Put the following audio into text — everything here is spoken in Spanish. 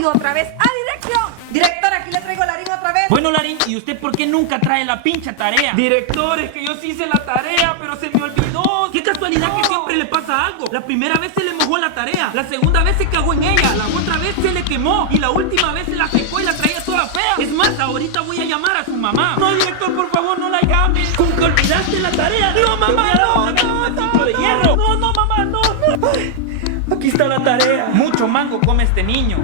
Y otra vez a dirección. Director, aquí le traigo Larín otra vez. Bueno, Larín, ¿y usted por qué nunca trae la pincha tarea? Director, es que yo sí hice la tarea, pero se me olvidó. Qué casualidad que siempre le pasa algo. La primera vez se le mojó la tarea, la segunda vez se cagó en ella, la otra vez se le quemó y la última vez se la secó y la traía toda fea. Es más, ahorita voy a llamar a su mamá. No, director, por favor, no la llame. ¿Con que olvidaste la tarea? No, mamá, no, de hierro. no, mamá, no. Ay, aquí está la tarea. Mucho mango come este niño.